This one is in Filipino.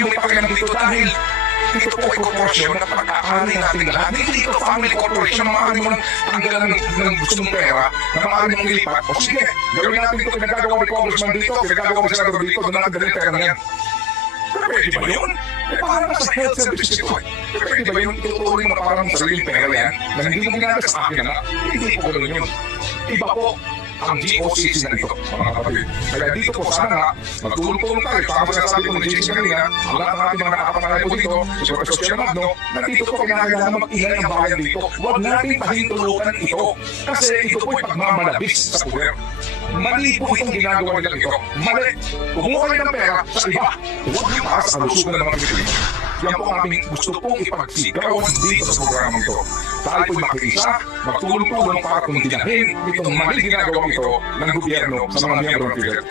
yung may pakialam dito dahil ito po ay korporasyon na pag-aari natin lahat. Hindi ito family corporation na maaari mo ng tanggalan ng gusto mong pera, na maaari mong ilipat. O sige, gawin natin ito, pinagagawa may congressman dito, pinagagawa may senador dito, doon natin dalhin pera na yan. Pero pwede ba yun? Eh parang nasa health services ito eh. Pero pwede ba yun? Itutuloy mo na parang sariling pera yan na hindi mo ginagawa sa akin na hindi po gano'n yun. Iba po ang GOCC na ito, mga kapatid. Kaya dito po sana nga, magtulong-tulong tayo. Tama sinasabi ko ni Jason kanina, ang lahat ng ating mga nakapangalay po dito, si Professor Chela Magno, na dito po kinakailangan mag-ingay ang bayan dito. Huwag natin pahintulutan ito. Kasi ito po ay pagmamalabis sa puder. Mali po itong ginagawa nila ito. Mali. Kumuha kayo ng pera sa iba. Huwag yung para sa kalusugan ng mga Pilipino. Yan po ang aming gusto pong ipagsigawan dito sa programang ito. Tayo po'y makiisa, magtulong-tulong para kung tinahin itong mali ginagawa ito ng gobyerno sa mga miyembro ng PhilHealth.